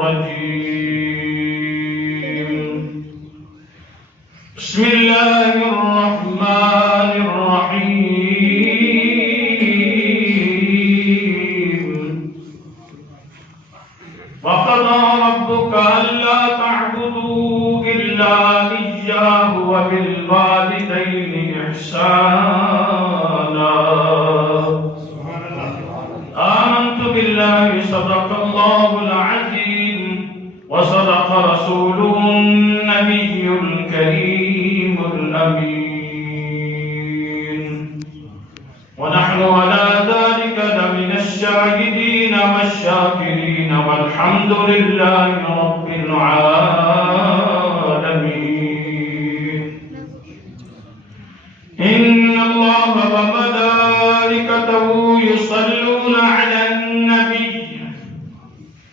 الرجيم بسم الله الرحمن الرحيم وقضى ربك ألا تعبدوا إلا إياه وبالوالدين إحسانا آمنت بالله صدق الله العظيم وصدق رسوله النبي الكريم الأمين ونحن على ذلك لمن الشاهدين والشاكرين والحمد لله رب العالمين إن الله وملائكته يصلون على النبي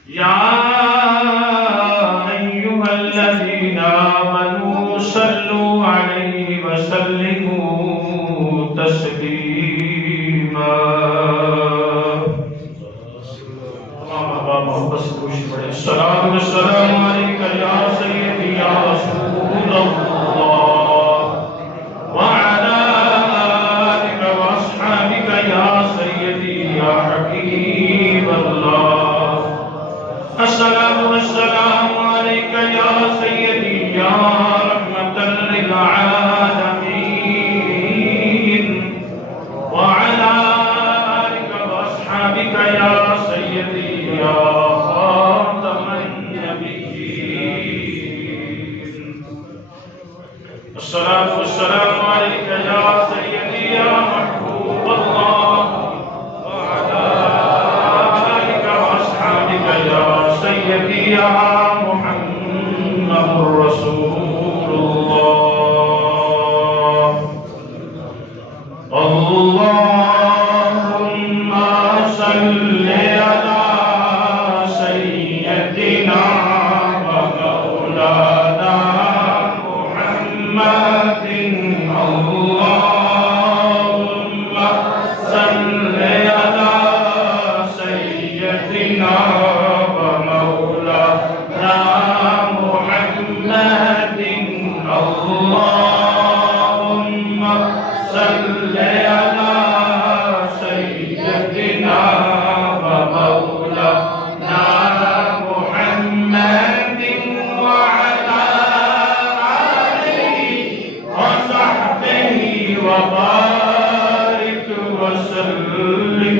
يا أيها الذين آمنوا صلوا عليه وسلموا تسليما الصلاة والسلام عليك يا سيدي يا رسول الله وعلى آلك وأصحابك يا سيدي يا حبيب الله الصلاة والسلام عليك يا سيدي يا رحمة للعالمين وعلى آلك وأصحابك يا سيدي يا خاتم النبيين الصلاة والسلام عليك يا سيدي يا محبوب الله وعلى آلك وأصحابك يا سيدي يا محمد رسول الله اللهم صل على سيدنا ومولانا محمد اللهم صل على سيدنا ومولانا محمد اللهم صل على سيدنا ومولانا محمد وعلى آله وصحبه وبارك وسلم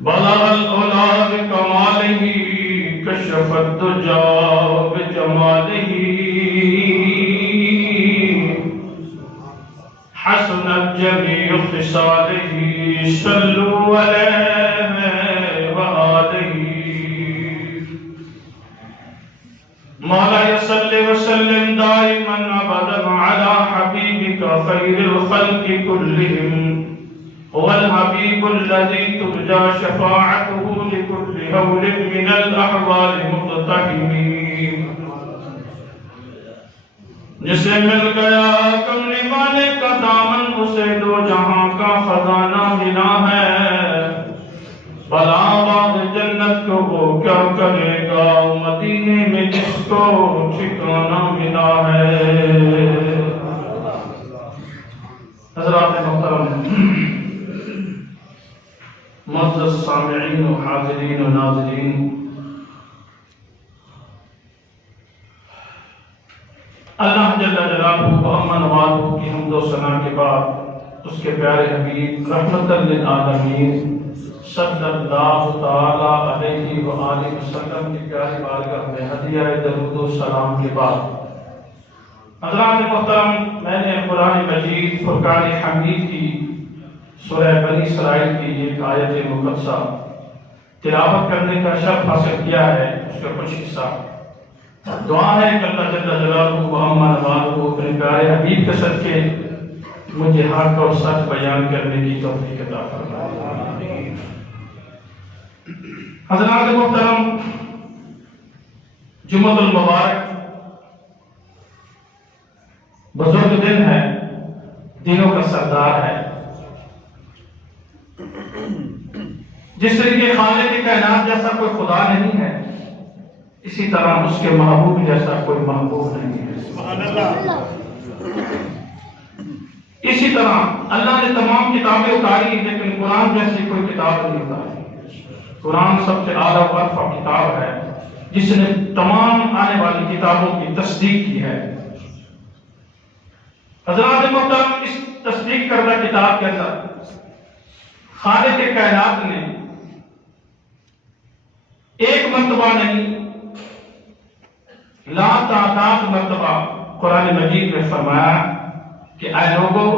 بلغ العلا بكماله كشف الدجى بجماله حسنت جميع خصاله صلوا عليه وآله مولاي صل وسلم دائما أبدا على حبيبك خير الخلق كلهم هو الحبيب الذي ترجى شفاعته لكل هول من الأحوال مقتحمين جسے مل گیا کملی والے کا دامن اسے دو جہاں کا خزانہ ملا ہے بلا باغ جنت کو وہ کیا کرے گا مدینے میں جس کو ٹھکانہ ملا ہے حضرات محترم معزز سامعین و حاضرین و ناظرین اللہ جل جلالہ و امن والہ کی حمد و ثنا کے بعد اس کے پیارے حبیب رحمت للعالمین صلی اللہ تعالی علیہ وآلہ وسلم کی پیاری بارگاہ میں ہدیہ درود و سلام کے بعد حضرات محترم میں نے قرآن مجید فرقان حمید کی سورہ بنی اسرائیل کی ایک آیت مقدسہ تلاوت کرنے کا شرف حاصل کیا ہے اس کا کچھ حصہ دعا ہے کہ اللہ جل جلالہ و عما والہ اپنے پیارے حبیب کے صدقے مجھے حق اور سچ بیان کرنے کی توفیق عطا فرمائے۔ حضرات محترم، جمعہ المبارک بزرگ دن ہے، دنوں کا سردار ہے۔ جس طریقے خالق کائنات جیسا کوئی خدا نہیں ہے، اسی طرح اس کے محبوب جیسا کوئی محبوب نہیں ہے۔ سبحان اللہ۔ اسی طرح اللہ نے تمام کتابیں اتاری، لیکن قرآن جیسی کوئی کتاب نہیں اتاری۔ قرآن سب سے اعلیٰ برفع کتاب ہے جس نے تمام آنے والی کتابوں کی تصدیق کی ہے۔ حضرات محترم، اس تصدیق کردہ کتاب کے اندر خالق کائنات نے ایک مرتبہ نہیں، لا تعداد مرتبہ قرآن مجید میں فرمایا کہ اے لوگو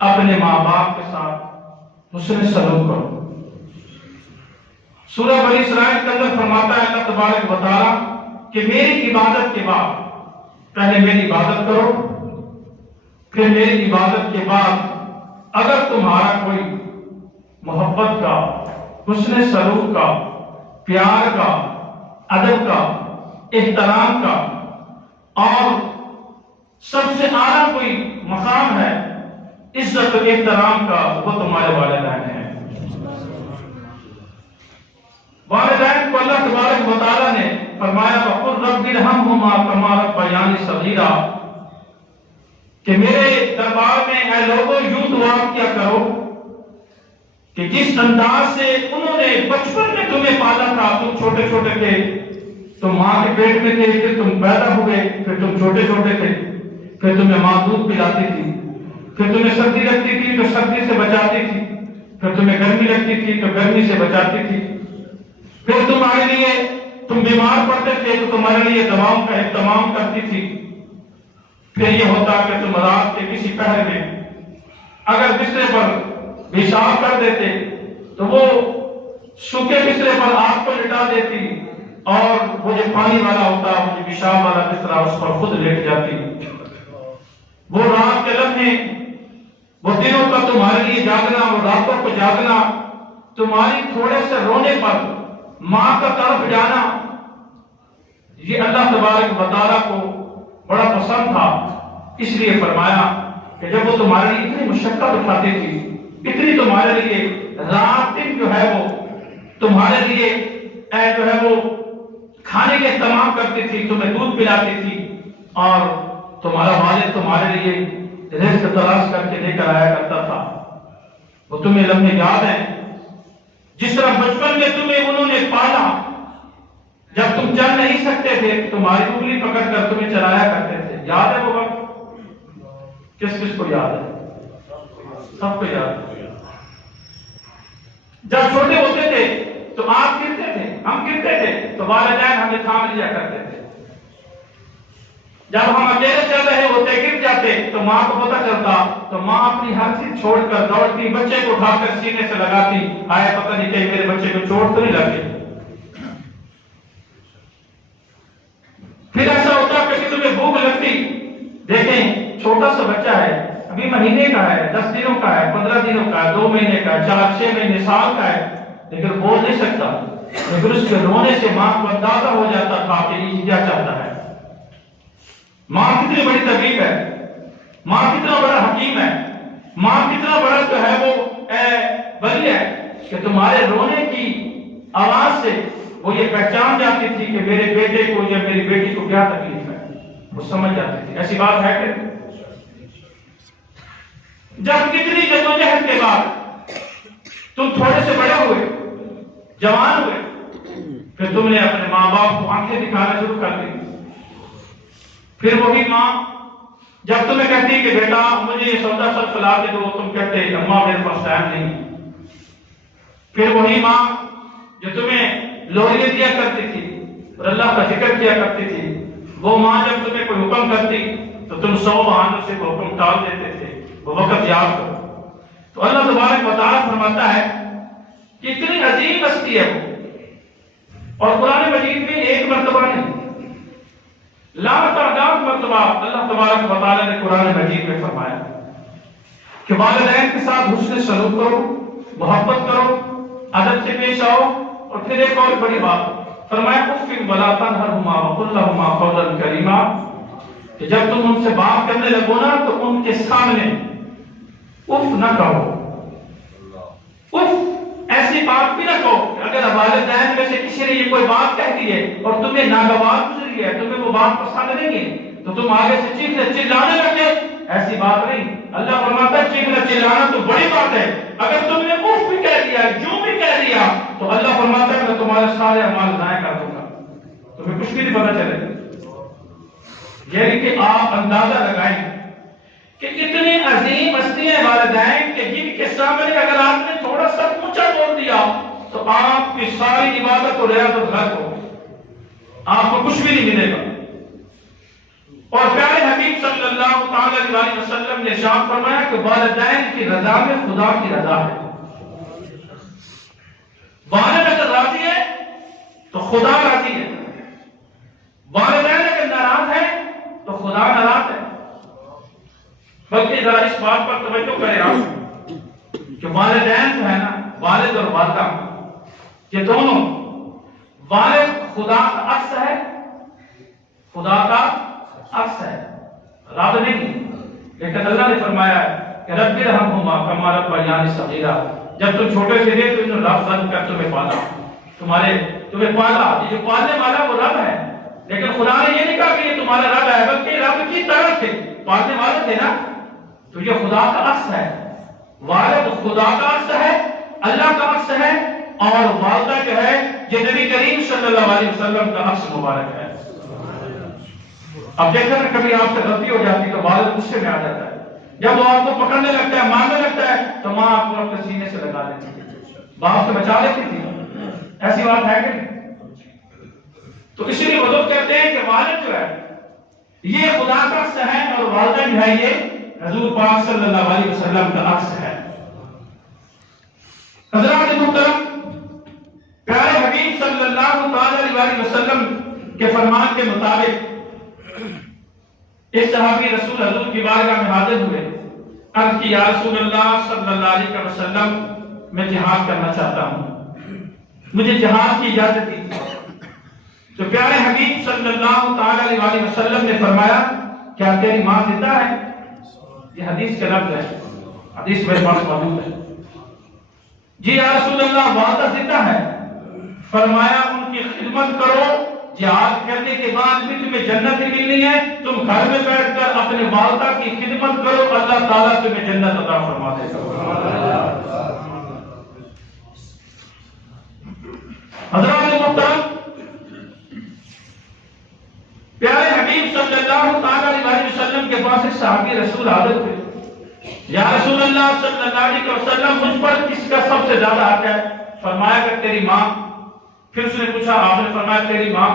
اپنے ماں باپ کے ساتھ حسن سلوک کرو۔ سورہ بنی اسرائیل کے اندر فرماتا ہے اللہ تبارک و تعالی کہ میری عبادت کے بعد پہلے میری عبادت کرو، پھر میری عبادت کے بعد اگر تمہارا کوئی محبت کا، حسن سلوک کا، پیار کا، ادب کا، احترام کا اور سب سے اعلیٰ کوئی مقام ہے عزت و احترام کا، وہ تمہارے والدین ہیں۔ والدین کو اللہ تبارک و تعالیٰ نے فرمایا وَقُلْ رَبِّ ارْحَمْهُمَا كَمَا رَبَّيَانِي صَغِيرًا کہ میرے دربار میں اے لوگوں یوں دعا کیا کرو کہ جس انداز سے انہوں نے بچپن میں تمہیں پالا تھا، تم چھوٹے چھوٹے تھے، تم ماں کے پیٹ میں تھے، پھر تم پیدا ہوئے، پھر تم چھوٹے چھوٹے تھے، پھر تمہیں ماں دودھ پلاتی تھی، پھر تمہیں سردی لگتی تھی تو سردی سے بچاتی تھی، پھر تمہیں گرمی لگتی تھی تو گرمی سے بچاتی تھی، پھر تمہارے لیے تم بیمار پڑتے تھے تو تمہارے لیے دواؤں کا اہتمام کرتی تھی، پھر یہ ہوتا کہ تم رات کے کسی پہر میں اگر بسترے پر پیشاب کر دیتے تو وہ سوکھے بسترے پر آپ کو لٹا دیتی اور وہ جو پانی والا ہوتا، وہ جو پیشاب والا بسترا، اس پر خود لیٹ جاتی۔ وہ رات کے لمحے، وہ دنوں کا تمہارے لیے جاگنا، وہ راتوں کو جاگنا، تمہاری تھوڑے سے رونے پر ماں کا تڑپ جانا، یہ اللہ تبارک و تعالیٰ کو بڑا پسند تھا۔ اس لیے فرمایا کہ جب وہ تمہارے لیے اتنی مشقت اٹھاتی تھی، اتنی تمہارے لیے رات دن جو ہے وہ تمہارے لیے جو ہے وہ کھانے کے اہتمام کرتی تھی، تمہیں دودھ پلاتی تھی، اور تمہارا والد تمہارے لیے رزق تلاش کر کے لے کر آیا کرتا تھا، وہ تمہیں لمحے یاد ہیں جس طرح بچپن میں تمہیں انہوں نے پالا، جب تم چل نہیں سکتے تھے تمہاری انگلی پکڑ کر تمہیں چلایا کرتے تھے۔ یاد ہے وہ وقت؟ کس کس کو یاد ہے؟ سب کو یاد ہے۔ جب چھوٹے ہوتے تھے تو آپ گرتے تھے، ہم گرتے تھے تو والدین ہمیں تھام لیا کرتے تھے۔ جب ہم اکیلے چل رہے ہوتے گر جاتے تو ماں کو پتہ چلتا تو ماں اپنی ہر چیز چھوڑ کر دوڑتی، بچے کو اٹھا کر سینے سے لگاتی، آئے پتہ نہیں کہ میرے بچے کو چوٹ تو نہیں لگی۔ پھر ایسا ہوتا کہ تمہیں بھوک لگتی، دیکھیں چھوٹا سا بچہ ہے، ابھی مہینے کا ہے، 10 دنوں کا ہے، 15 دنوں کا ہے، 2 مہینے کا ہے، 4-6 مہینے، سال کا ہے، لیکن بول نہیں سکتا، لیکن اس کے رونے سے ماں کو اندازہ ہو جاتا تھا کہ یہ کیا چاہتا ہے۔ ماں کتنی بڑی طبیب ہے، ماں کتنا بڑا حکیم ہے، ماں کتنا بڑا جو ہے وہ ولی ہے کہ تمہارے رونے کی آواز سے وہ یہ پہچان جاتی تھی کہ میرے بیٹے کو یا میری بیٹی کو کیا تکلیف ہے، وہ سمجھ جاتی تھی۔ ایسی بات ہے کہ جب کتنی جدوجہد کے بعد تم تھوڑے سے بڑے ہوئے، جوان ہوئے، پھر تم نے اپنے ماں باپ کو آنکھیں دکھانا شروع کر دی۔ پھر وہی ماں جب تمہیں کہتی کہ بیٹا مجھے یہ سودا سب لا کے دو، تم کہتے اماں میرے پاس ٹائم نہیں۔ پھر وہی ماں جو تمہیں لوہیاں دیا کرتی تھی اور اللہ کا ذکر کیا کرتی تھی، وہ ماں جب تمہیں کوئی حکم کرتی تو تم 100 بہانوں سے وہ حکم ٹال دیتے تھے۔ وہ وقت یاد کرو۔ تو اللہ تبارک و تعالیٰ فرماتا ہے کہ اتنی عظیم ہستی ہے وہ، اور قرآن مجید میں ایک مرتبہ نہیں، لامتعداد مرتبہ اللہ تبارک و تعالیٰ نے قرآن مجید میں فرمایا کہ والدین کے ساتھ حسن سلوک کرو، محبت کرو، ادب سے پیش آؤ، اور پھر ایک اور بڑی بات فرمایا اف ولا تنہرہما وقل لہما قولا کریما، کہ جب تم ان سے بات کرنے لگو نا تو ان کے سامنے اف نہ کہو۔ اف ایسی بات بھی نہ کہو کہ اگر والدین میں سے کسی نے یہ کوئی بات کہہ دی ہے اور تمہیں ناگوار گزری ہے، تمہیں وہ بات پسند نہیں ہے تو تم آگے سے چیخنے چلانے لگے، ایسی بات نہیں۔ اللہ فرماتا ہے چیخنا چلانا تو بڑی بات ہے، اگر تم نے اف بھی کہہ دیا، جو بھی کہہ دیا تو اللہ فرماتا ہے میں تمہارے سارے اعمال ضائع کر دوں گا، تمہیں کچھ بھی نہیں پتہ چلے گا۔ یعنی کہ آپ اندازہ لگائیں کہ اتنی عظیم ہستیاں والدین کہ جن کے سامنے اگر آپ نے تھوڑا سا اونچا بول دیا تو آپ کی ساری عبادت اور ریاضت غلط ہو، آپ کو کچھ بھی نہیں ملے گا۔ اور پیارے حبیب صلی اللہ تعالی علیہ وسلم نے ارشاد فرمایا کہ والدین کی رضا میں خدا کی رضا ہے۔ والد اگر راضی ہے تو خدا راضی ہے، والدین اگر ناراض ہے تو خدا ناراض ہے۔ بلکہ ذرا اس بات پر توجہ کریں آپ کہ والدین جو ہے نا، والد اور والدہ یہ دونوں، والد خدا کا عکس ہے، خدا کا عکس ہے، رب نہیں، لیکن اللہ نے فرمایا ہے کہ رب ارحمہما کما ربیانی صغیرا، جب تم چھوٹے سے تھے تو انہوں نے رب بن کر تمہیں پالا، تمہیں پالا، یہ جو پالنے والا وہ رب ہے، لیکن خدا نے یہ نہیں کہا کہ یہ تمہارا رب ہے، بلکہ رب کی طرف سے پالنے والے تھے نا، تو یہ خدا کا عکس ہے۔ والد خدا کا عکس ہے، اللہ کا عکس ہے، اور والدہ جو ہے یہ نبی کریم صلی اللہ علیہ وسلم کا عکس مبارک ہے۔ اب دیکھیں کہ کبھی آپ سے غلطی ہو جاتی تو والد غصے میں آ جاتا ہے، جب وہ آپ کو پکڑنے لگتا ہے، مارنے لگتا ہے تو ماں آپ کو اپنے سینے سے لگا لیتی تھی، باپ سے بچا لیتی تھی، ایسی بات ہے کہ نہیں؟ تو اسی لیے حضور کہتے ہیں کہ والد جو ہے یہ خدا کا عکس ہے اور والدہ جو ہے یہ حضور پاک صلی اللہ علیہ وسلم کا عکس ہے۔ حضرات محترم، پیارے حبیب صلی اللہ تعالی علیہ وسلم کے فرمان کے مطابق ایک صحابی رسول حضور کی بارگاہ میں حاضر ہوئے، عرض کی یا رسول اللہ صلی اللہ علیہ وسلم میں جہاد کرنا چاہتا ہوں، مجھے جہاد کی اجازت دیجیے۔ تو پیارے حبیب صلی اللہ تعالی علیہ وسلم نے فرمایا کیا تیری ماں زندہ ہے؟ یہ حدیث کے لفظ ہے، حدیث میرے پاس موجود ہے۔ جی یا رسول اللہ والدہ زندہ ہے۔ فرمایا ان کی خدمت کرو، جہاد کرنے کے بعد بھی تمہیں جنت ملنی ہے، تم گھر میں بیٹھ کر اپنے والدہ کی خدمت کرو، اللہ تعالیٰ تمہیں جنت عطا فرما دے گا۔ حضرات محترم، پیارے حبیب صلی اللہ تعالی علیہ وسلم کے پاس ایک صحابی رسول حاضر ہوئے، یا رسول اللہ صلی اللہ علیہ وسلم مجھ پر کس کا سب سے زیادہ حق ہے؟ فرمایا کہ تیری ماں۔ پھر اس نے پوچھا، آپ نے فرمایا تیری ماں۔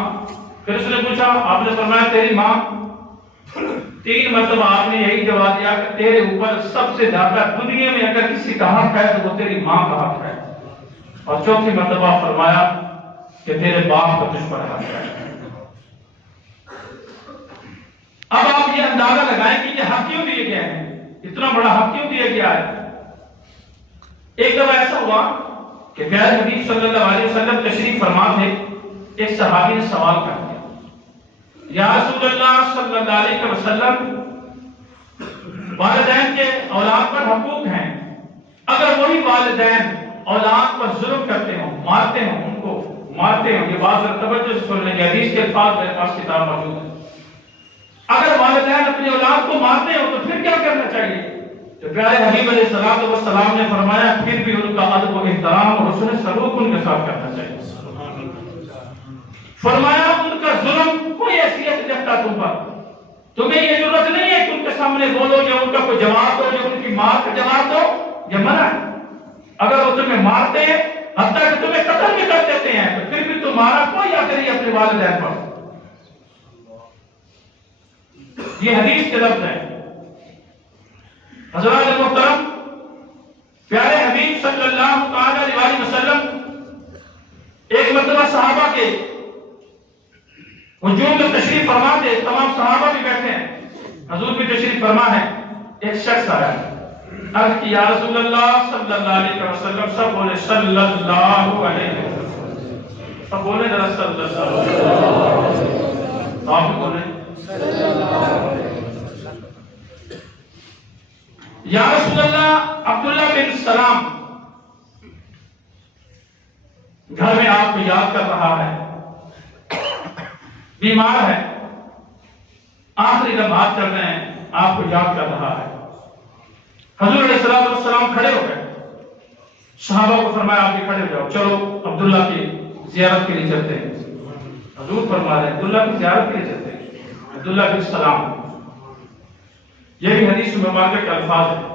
پھر اس نے پوچھا، آپ نے فرمایا تیری ماں۔ 3 مرتبہ آپ نے یہی جواب دیا کہ تیرے اوپر سب سے زیادہ دنیا میں اگر کسی کا حق ہے تو وہ تیری ماں کا حق ہے، اور 4تھی مرتبہ فرمایا کہ تیرے باپ کا تجھ پر حق ہے۔ اب آپ یہ اندازہ لگائیں کہ یہ حق کیوں دیے گئے ہیں، اتنا بڑا حق کیوں دیا گیا ہے؟ ایک دفعہ ایسا ہوا کہ پیارے حبیب صلی اللہ علیہ وسلم تشریف فرما تھے، ایک صحابی نے سوال کر دیا، یا رسول اللہ صلی اللہ علیہ وسلم والدین کے اولاد پر حقوق ہیں، اگر وہی والدین اولاد پر ظلم کرتے ہوں، مارتے ہوں، ان کو مارتے ہوں، یہ بات توجہ سے سن لیں، حدیث کے الفاظ میرے پاس کتاب موجود ہے، اگر والدین اپنی اولاد کو مارتے ہوں تو پھر کیا کرنا چاہیے؟ تو پیارے حبیب علیہ السلام نے فرمایا پھر بھی ان کا ادب و احترام اور حسن سلوک ان کے ساتھ کرنا چاہیے۔ فرمایا ان کا ظلم کوئی حیثیت نہیں رکھتا تم پر، تمہیں یہ ضرورت نہیں ہے کہ ان کے سامنے بولو یا ان کا کوئی جواب دو یا ان کی ماں کا جواب دو، یہ منع ہے۔ اگر وہ تمہیں مارتے ہیں حتیٰ کہ تمہیں قتل بھی کر دیتے ہیں تو پھر بھی تمہارا کوئی اثر نہیں اپنے والدین پر۔ یہ حدیث کے لفظ ہے۔ حضرات محترم، پیارے حبیب صلی اللہ تعالی علیہ وسلم ایک مرتبہ صحابہ کے ہجوم میں تشریف فرما تھے، تمام صحابہ بھی بیٹھے ہیں، حضور بھی تشریف فرما ہے، ایک شخص آیا، عرض کی یا رسول اللہ صلی اللہ علیہ وسلم، سب بولے صلی اللہ علیہ وسلم، سب بولے ذرا صلی اللہ علیہ وسلم، آپ بھی بولے یا رسول اللہ، عبداللہ بن سلام گھر میں آپ کو یاد کر رہا ہے، بیمار ہے، آخری لمحات چل رہے ہیں، آپ کو یاد کر رہا ہے۔ حضور علیہ السلام کھڑے ہو گئے، صحابہ کو فرمایا آپ بھی کھڑے ہو جاؤ، چلو عبداللہ کی زیارت کے لیے چلتے ہیں۔ حضور فرما رہے ہیں عبداللہ کی زیارت کے لیے چلتے ہیں، عبداللہ بن سلام۔ یہ بھی حدیث مبارکہ کے الفاظ ہیں۔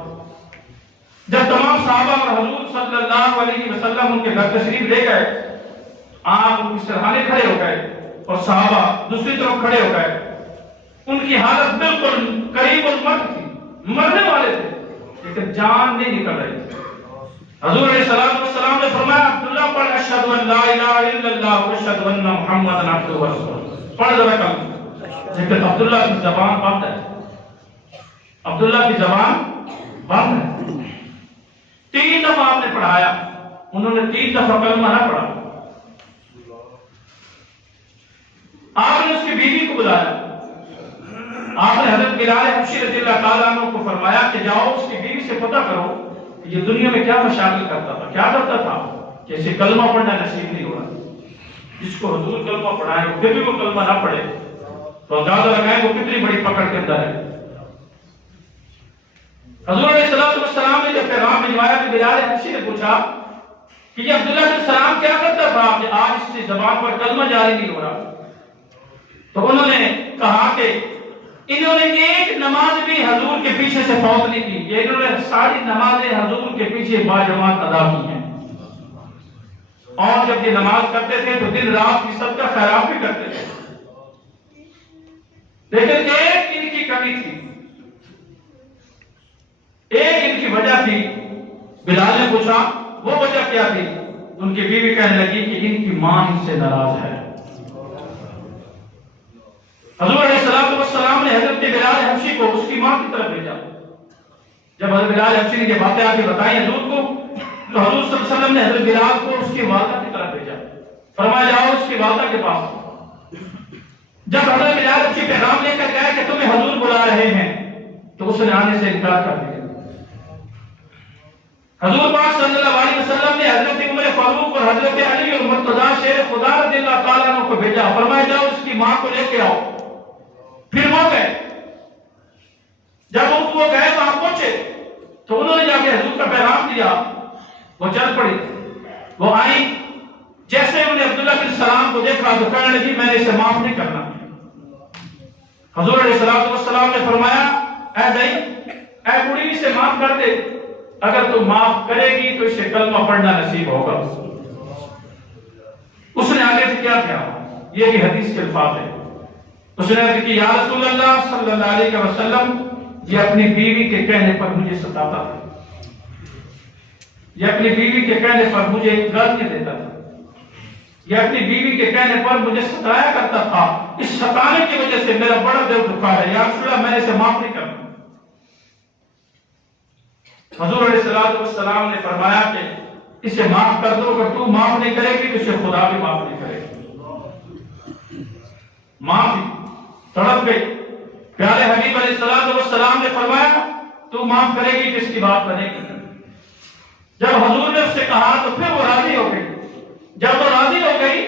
جب تمام صحابہ اور حضور صلی اللہ علیہ وسلم ان کے گھر تشریف لے گئے، آپ ان کے سرہانے کھڑے ہو گئے اور صحابہ دوسری طرف کھڑے ہو گئے۔ ان کی حالت بالکل قریب الموت تھی، مرنے والے تھے، لیکن جان نہیں نکل رہی تھی۔ حضور علیہ السلام نے فرمایا عبداللہ پڑھ اشہد ان لا الہ الا اللہ و اشہد ان محمد عبدہ و رسولہ، پڑھ ذرا کلمہ۔ لیکن عبداللہ کی زبان بند ہے، عبداللہ کی زبان بند ہے۔ 3 دفعہ آپ نے پڑھایا، انہوں نے 3 دفعہ کلمہ نہ پڑھا۔ آپ نے اس کی بیوی کو بلایا، آپ نے حضرت بلال حبشی رضی اللہ تعالیٰ عنہ کو فرمایا کہ جاؤ اس کی بیوی سے پتہ کرو کہ یہ دنیا میں کیا مشاغل کرتا تھا، کیا کرتا تھا کہ اسے کلمہ پڑھنا نصیب نہیں ہو رہا۔ جس کو حضور کلمہ پڑھائے پھر بھی وہ کلمہ نہ پڑھے تو اندازہ لگائیں وہ کتنی بڑی پکڑ کے اندر ہے۔ حضور علیہ السلام نے جب پیغام بھجوایا تو بلال حبشی نے پوچھا کہ یہ عبداللہ بن سلام کیا کرتا تھا کہ آج اس سے زبان پر کلمہ جاری نہیں ہو رہا؟ تو انہوں نے کہا کہ انہوں نے ایک نماز بھی حضور کے پیچھے سے فوت نہیں کی، کہ انہوں نے ساری نمازیں حضور کے پیچھے باجماعت ادا کی ہیں، اور جب یہ نماز کرتے تھے تو دن رات کی صدقہ خیرات بھی کرتے تھے، لیکن ایک ان کی کمی تھی، ایک ان کی وجہ تھی۔ بلال نے پوچھا وہ وجہ کیا تھی؟ ان کی بیوی کہنے لگی کہ ان کی ماں ان سے ناراض ہے۔ حضور علیہ السلام نے حضرت بلال حبشی کو اس کی ماں کی طرف بھیجا۔ جب حضرت بلال حبشی نے یہ باتیں آ کے بتائی حضور کو تو حضور صلی اللہ علیہ وسلم نے حضرت بلال کو اس کی والدہ کی طرف بھیجا، فرمایا جاؤ اس کی والدہ کے پاس۔ جب حضرت بلال حبشی پیغام لے کر گئے کہ تمہیں حضور بلا رہے ہیں تو اس نے آنے سے انکار کر دیا۔ حضور پاک صلی اللہ علیہ وسلم نے حضرت عمر فاروق اور حضرت علی اور مرتضیٰ شیر خدا رضی اللہ تعالیٰ عنہ کو بھیجا، فرمایا جاؤ اس کی ماں کو لے کے آؤ۔ پھر وہ گئے، جب وہ گئے وہاں پہنچے تو انہوں نے جا کے حضور کا پیغام دیا، وہ چل پڑی، وہ آئی، جیسے انہوں نے عبداللہ بن سلام کو دیکھا تو کہنے لگی میں نے اسے معاف نہیں کرنا۔ حضور علیہ السلام نے فرمایا اے زید، اے بوڑھی اسے معاف کر دے، اگر تو معاف کرے گی تو اسے کلمہ پڑھنا نصیب ہوگا۔ اس نے آگے سے کیا کیا؟ یہ بھی حدیث کے الفاظ ہے۔ اس نے کہا کہ یا رسول اللہ صلی اللہ علیہ وسلم، یہ اپنی بیوی کے کہنے پر مجھے ستاتا تھا، یہ اپنی بیوی کے کہنے پر مجھے گالیاں دیتا تھا، یہ اپنی بیوی کے کہنے پر مجھے ستایا کرتا تھا، اس ستانے کی وجہ سے میرا بڑا دل دکھا ہے، یا رسول اللہ میں نے اسے معاف نہیں کرنا۔ حضور علیہ السلام نے فرمایا کہ اسے معاف کر دو، اگر تو معاف نہیں کرے گی تو اسے خدا بھی معاف نہیں کرے گی۔ معافی تڑپ گئی۔ پیارے حبیب علیہ السلام نے فرمایا تو معاف کرے گی کس کی بات بنے گی؟ جب حضور نے اس سے کہا تو پھر وہ راضی ہو گئی۔ جب وہ راضی ہو گئی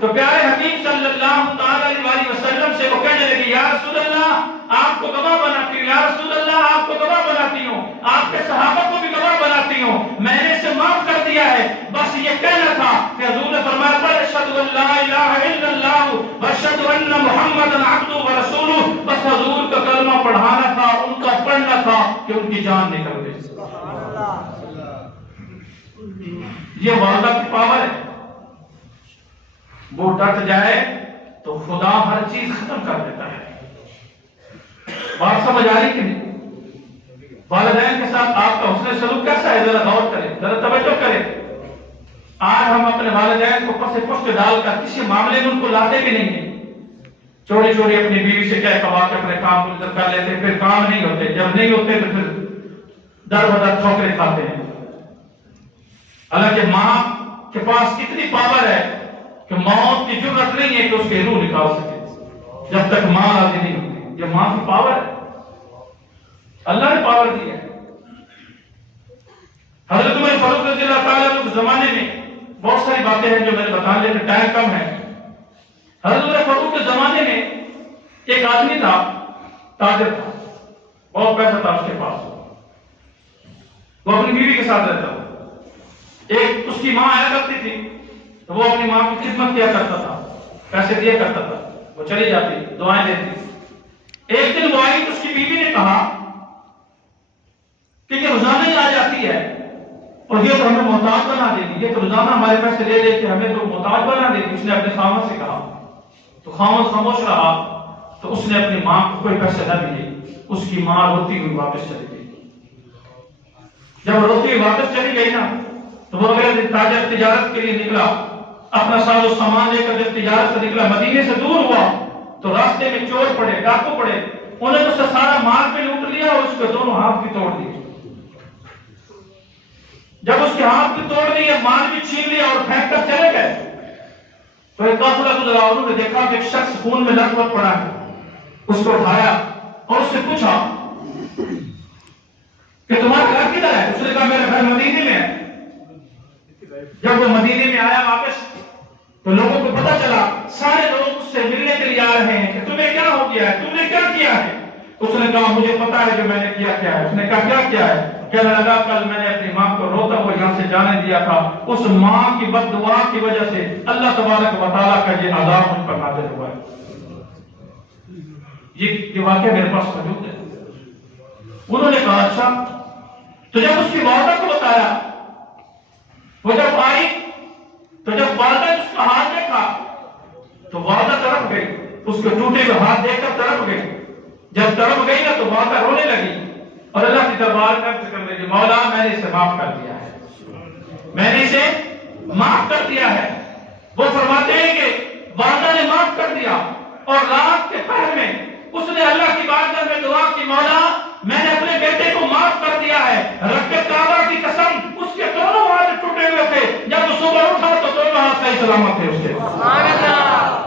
تو پیارے حبیب صلی اللہ تعالی علیہ وسلم سے وہ کہنے لگی یا رسول اللہ آپ کو گواہ بناتی ہوں، یا رسول اللہ آپ کو گواہ بناتی ہوں، آپ کے صحابہ کو بھی گواہ بناتی ہوں، میں نے اسے معاف کر دیا ہے، بس یہ کہنا تھا کہ حضور نے فرمایا پر اشہد ان لا الہ الا اللہ واشہد ان محمدا عبدہ ورسولہ، بس حضور کا کلمہ پڑھانا تھا، ان کا پڑھنا تھا کہ ان کی جان نکل گئی۔ یہ والدہ کی پاور ہے، وہ ڈٹ جائے تو خدا ہر چیز ختم کر دیتا ہے۔ بات سمجھ آ رہی کہ نہیں؟ والدین کے ساتھ آپ کا حسن سلوک کیسا ہے؟ ذرا غور کریں، ذرا توجہ کریں۔ آج ہم اپنے والدین کو پس پشت ڈال کر کسی معاملے میں ان کو لاتے بھی نہیں ہیں، چوری چوری اپنی بیوی سے کہہ کبا کے اپنے کام کو کر لیتے، پھر کام نہیں ہوتے، جب نہیں ہوتے تو پھر در بدر ٹھوکریں کھاتے ہیں۔ حالانکہ ماں کے پاس کتنی پاور ہے کہ موت کی جرأت نہیں ہے کہ اس کی روح نکال سکے جب تک ماں راضی نہیں ہوتی۔ یہ ماں کی پاور ہے، اللہ نے پاور دی ہے۔ حضرت عمر فاروق رضی اللہ تعالیٰ عنہ کے زمانے میں بہت ساری باتیں ہیں جو میں نے بتا لیا کہ ٹائم کم ہے۔ حضرت عمر فاروق کے زمانے میں ایک آدمی تھا، تاجر تھا، بہت پیسہ تھا اس کے پاس، وہ اپنی بیوی کے ساتھ رہتا تھا۔ ایک اس کی ماں آیا کرتی تھی تو وہ اپنی ماں کی خدمت کیا کرتا تھا، پیسے دیا کرتا تھا، وہ چلی جاتی، دعائیں دیتی۔ ایک دن وہ آئی تو اس کی بیوی نے کہا کہ یہ روزانہ ہی آ جاتی ہے اور یہ تو ہمیں محتاج بنا دے گی، یہ تو روزانہ ہمارے پیسے لے لے کے ہمیں تو محتاج بنا دے گی۔ اس نے اپنے خاوند سے کہا تو خاوند خاموش رہا، تو اس نے اپنی ماں کو کوئی پیسے نہ دیے۔ اس کی ماں روتی ہوئی واپس چلی گئی۔ جب روتی ہوئی واپس چلی گئی نا تو وہ اگلے دن تاجر تجارت کے لیے نکلا، اپنا ساز و سامان لے کر جب تجارت سے نکلا، مدینے سے دور ہوا تو راستے میں چور پڑے، ڈاکو پڑے، انہوں نے اس سے سارا مال بھی لوٹ لیا اور اس کے دونوں ہاتھ بھی توڑ دیے۔ جب اس کے ہاتھ بھی توڑ دیے، مال بھی چھین لیا اور پھینک کر چلے گئے تو ایک قافلہ گزرا، انہوں نے دیکھا کہ ایک شخص خون میں لت پڑا ہے، اس کو اٹھایا اور اس سے پوچھا کہ تمہارا گھر کدھر ہے؟ اس نے کہا میرا گھر مدینے میں ہے۔ جب وہ مدینے میں آیا واپس تو لوگوں کو پتا چلا، سارے لوگ اس سے ملنے کے لیے آ رہے ہیں کہ تمہیں کیا ہو گیا ہے، تم نے کیا کیا ہے؟ اس نے کہا مجھے پتا ہے جو میں نے کیا کیا ہے۔ اس نے کہا کیا کیا ہے؟ کہنے لگا کل میں نے اپنی ماں کو روتا ہوا یہاں سے جانے دیا تھا، اس ماں کی بد دعا کی وجہ سے اللہ تبارک و تعالیٰ کا یہ عذاب مجھ پر نازل ہوا ہے۔ یہ واقعہ میرے پاس موجود ہے۔ انہوں نے کہا اچھا، تو جب اس کی والدہ کو بتایا، وہ جب آئی تو جب والدہ نے اس کا ہاتھ دیکھا تو والدہ تڑپ گئی، اس کے ٹوٹے ہوئے ہاتھ دیکھ کر تڑپ گئی۔ جب تڑپ گئی نا تو والدہ رونے لگی اور اللہ کی دربار میں عرض کرنے لگی، مولا میں نے اسے معاف کر دیا ہے، میں نے اسے معاف کر دیا ہے۔ وہ فرماتے ہیں کہ والدہ نے معاف کر دیا اور رات کے پہر میں اس نے اللہ کی بارگاہ میں دعا کی، مولا میں نے اپنے بیٹے کو معاف کر دیا ہے، رب کعبہ کی قسم اس کے دونوں ہاتھ ٹوٹے ہوئے تھے، جب وہ صبح اٹھا تو دونوں ہاتھ صحیح سلامت تھے اس کے۔ سبحان اللہ۔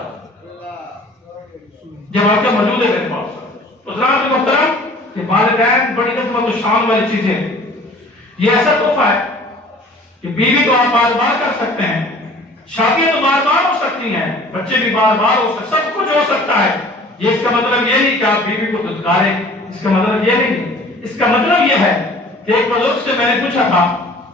یہ واقعہ موجود ہے میرے پاس۔ حضرات محترم، کہ والدین بڑی عظمت و شان والی چیزیں ہیں۔ یہ ایسا تحفہ ہے کہ بیوی کو آپ بار بار کر سکتے ہیں، شادیاں تو بار بار ہو سکتی ہیں، بچے بھی بار بار ہو سکتے، سب کچھ ہو سکتا ہے۔ یہ اس کا مطلب یہ نہیں کہ آپ بیوی کو دھتکاریں، اس کا مطلب یہ نہیں، اس کا مطلب یہ ہے کہ ایک بزرگ سے میں نے پوچھا تھا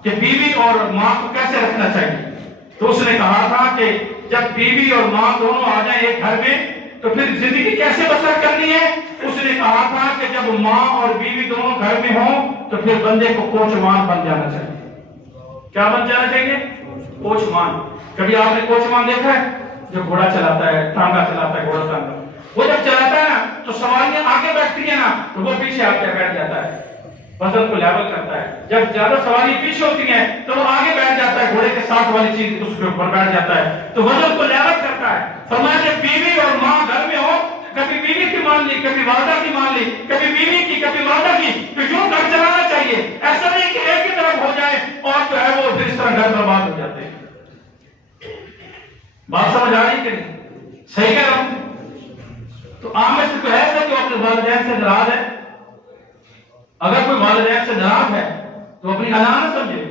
کہ بیوی اور ماں کو کیسے رکھنا چاہیے، تو اس نے کہا تھا کہ جب بیوی اور ماں دونوں آ جائیں ایک گھر میں تو پھر زندگی کیسے بسر کرنی ہے۔ اس نے کہا تھا کہ جب ماں اور بیوی دونوں گھر میں ہوں تو پھر بندے کو کوچمان بن جانا چاہیے۔ کیا بن جانا چاہیے؟ کوچمان۔ کبھی آپ نے کوچمان دیکھا ہے؟ جو گھوڑا چلاتا ہے، ٹانگا چلاتا ہے، گھوڑا ٹانگا، وہ جب چلاتا ہے نا تو سواریاں آگے بیٹھتی ہیں نا تو وہ پیچھے آ کے بیٹھ جاتا ہے، وزن کو لیول کرتا ہے۔ جب زیادہ سواری پیچھے ہوتی ہیں تو وہ آگے بیٹھ جاتا ہے، گھوڑے کے ساتھ والی چیز اس کے اوپر بیٹھ جاتا ہے، تو وزن کو لیول کرتا ہے۔ فرمایا کہ بیوی اور ماں گھر میں ہو، کبھی بیوی کی مان لی، کبھی والدہ کی مان لی، کبھی بیوی کی، کبھی والدہ کی، تو یوں گھر چلانا چاہیے۔ ایسا نہیں کہ ایک ہی طرف ہو جائے اور جو ہے وہ پھر اس طرح گھر برباد ہو جاتے ہیں۔ بات سمجھ آ رہی کہ نہیں؟ صحیح کہہ رہا ہوں؟ تو عام میں سے کوئی ایسا جو اپنے والدین سے ناراض ہے؟ اگر کوئی والدین سے ناراض ہے تو اپنی علامت سمجھے،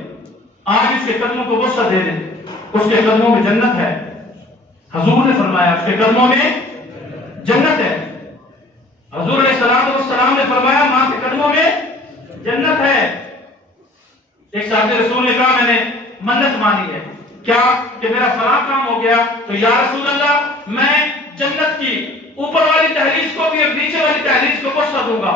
آج اس کے قدموں کو بوسہ دے دے، اس کے قدموں میں جنت ہے۔ حضور نے فرمایا اس کے قدموں میں جنت ہے۔ حضور علیہ السلام نے فرمایا ماں کے قدموں میں جنت ہے۔ ایک صحابی رسول نے کہا میں نے منت مانی ہے، کیا کہ میرا فلاں کام ہو گیا تو یا رسول اللہ میں جنت کی اوپر والی دہلیز کو بھی اور نیچے والی دہلیز کو بوسہ دوں گا۔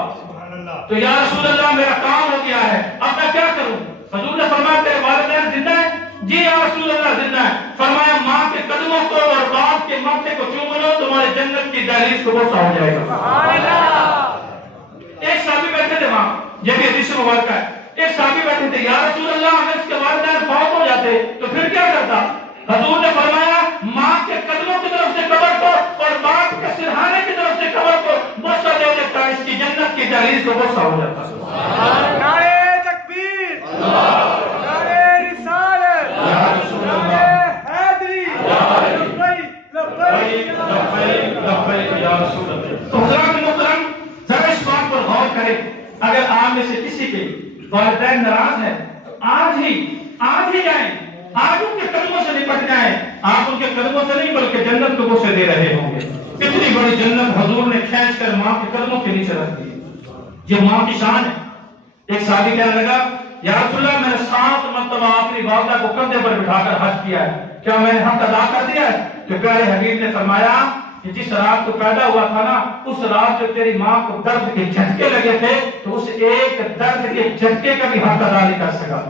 تو یا رسول اللہ میرا کام ہو گیا ہے، اب میں کیا کروں؟ حضور نے فرمایا تیرے والدین زندہ ہیں؟ جی یا رسول اللہ زندہ ہے۔ فرمایا ماں کے قدموں کو اور باپ کے ماتھے کو چوم لو، تمہارے جنت کی دہلیز کو بوسہ ہو جائے گا۔ ایک صحابی بیٹھے تھے وہاں، یہ بھی حدیث مبارکہ ہے، ایک صحابی بیٹھے تھے، یا رسول اللہ اگر اس کے والدین فوت ہو جاتے تو پھر کیا کرتا؟ حضور نے فرمایا ماں کے قدموں کی طرف سے قبر کو اور باپ کے سرہانے کی طرف سے قبر کو بوسہ دے دیتا، اس کی جنت کی دہلیز کو بوسہ ہو جاتا۔ نعرہ تکبیر، نعرہ رسالت، نعرہ حیدری، لبیک لبیک لبیک یا رسول اللہ۔ تو حضرات محترم ذرا اس بات پر غور کریں، اگر آپ میں سے کسی کے والدین ناراض ہیں تو آج ہی جائیں، آج ان کے قدموں سے نپٹ جائیں۔ کے قدموں سے نہیں بلکہ جنت کو سے دے رہے ہوں گے. اتنی بڑی جنت حضور نے کھینچ کر ماں کے قدموں کے نیچے رکھ دی. یہ ماں کی شان ہے. ایک صحابی کہنے لگا یا رسول اللہ میں نے 7 مرتبہ اپنی والدہ کو کندھے پر بٹھا کر حج کیا ہے, کیا میں نے حق ادا کر دیا ہے؟ کہ پیارے حبیب نے فرمایا کہ جس رات کو پیدا ہوا تھا نا, اس رات جو تیری ماں کو درد کے جھٹکے لگے تھے تو اس ایک درد کے جھٹکے کا بھی حق ادا نہیں کر سکا.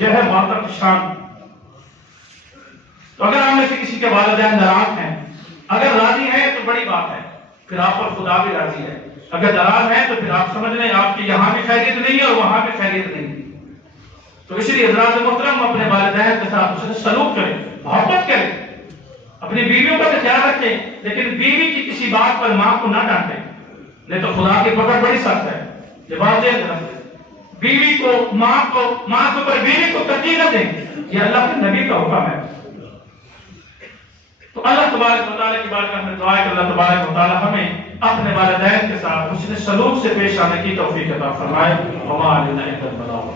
یہ ہے ماں کی شان. تو اگر ہم میں سے کسی کے والدین ناراض ہیں, اگر راضی ہیں تو بڑی بات ہے, پھر آپ پر خدا بھی راضی ہے. اگر ناراض ہیں تو پھر آپ سمجھ لیں آپ کی یہاں بھی خیریت نہیں ہے اور وہاں بھی خیریت نہیں ہے. تو اس لیے حضرات محترم اپنے والدین کے ساتھ اس سے سلوک کریں, محبت کریں, اپنی بیویوں کا بھی خیال رکھیں, لیکن بیوی کی کسی بات پر ماں کو نہ ڈانٹیں, نہیں تو خدا کی پکڑ بڑی سخت ہے. یہ بات یہ ہے, بیوی کو ماں کو پر بیوی کو ترجیح نہ دیں, یہ اللہ کے نبی کا حکم ہے. تو اللہ تبارک و تعالیٰ کی بارگاہ میں دعا ہے کہ اللہ تبارک و تعالیٰ ہمیں اپنے والدین کے ساتھ حسن سلوک سے پیش آنے کی توفیق عطا فرمائے. وما علینا الا البلاغ.